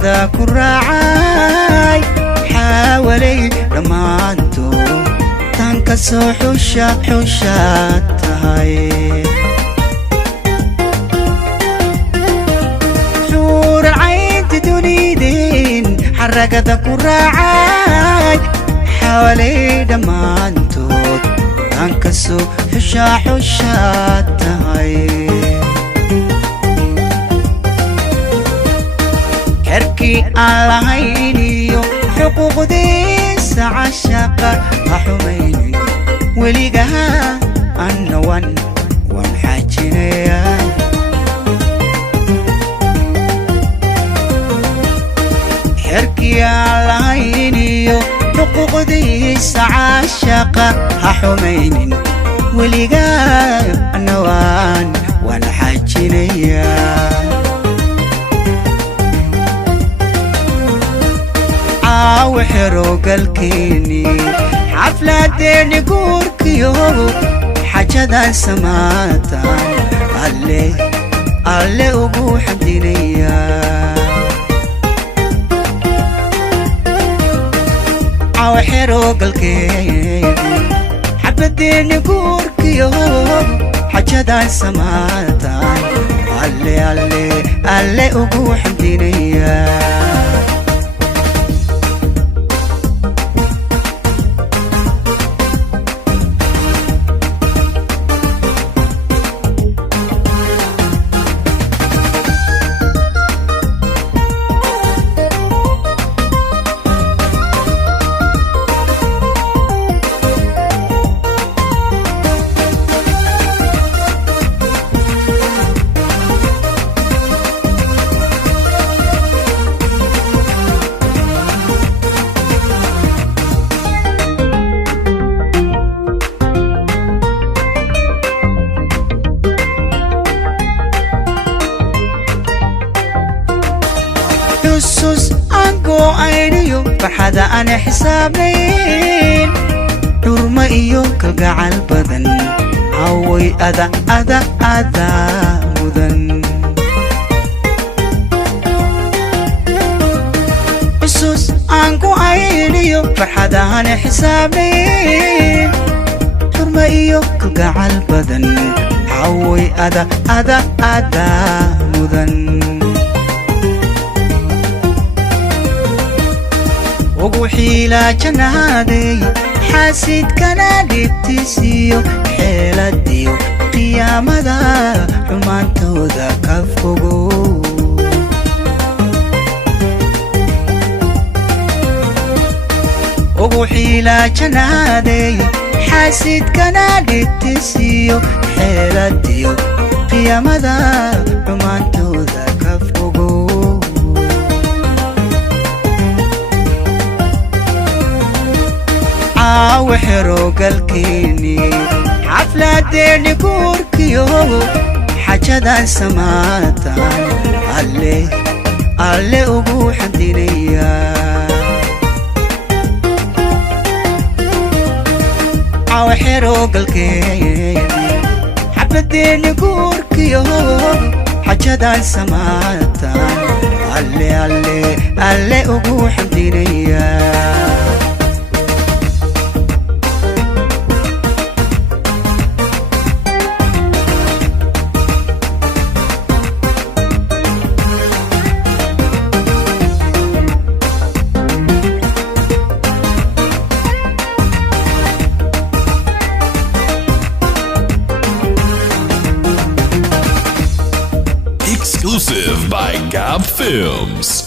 xaragada ku raacay xawalay dhamaanto tan ka soo xusha tahay xuur caynti dunideen xaragada ku raacay xawalay dhamaantood tan ka soo xusha tahay herkii aan lahayniyo xuquuqdiisa cashaqa ha xumaynin weligaha anna waan xaajinayaa herkii aan lahayniyo xuquuqdiisa cashaqa ha xumaynin weligaha anna waan xaajinayaa وحرو قلكيني حفلاتيني قوركيو حاجة سماتا اللي أبو حمدينيا وحرو قلكيني حفلاتيني قوركيو حاجة سماتا اللي أبو حمدينيا xusuus aan go'ayniyo farxada aan xisaabnayn xurmo iyo kalgacal badan haway ada mudan xusuus aan go'ayniyo farxada aan xisaabnayn xurmo iyo kalgacal badan haway ada mudan وحيلا جنادي حاسد كان دبتسيو حيلديو قيامدا حمانتو ذا كفوغو وحيلا جنادي حاسد كان دبتسيو حيلديو قيامدا حمانتو ذا كفوغو وحرو قلكيني حفلاتيني قوركيو حاجة سماتا اللي أبو حمدينيا وحرو قلكيني حفلاتيني قوركيو حاجة سماتا اللي أبو حمدينيا Exclusive by Gab Films.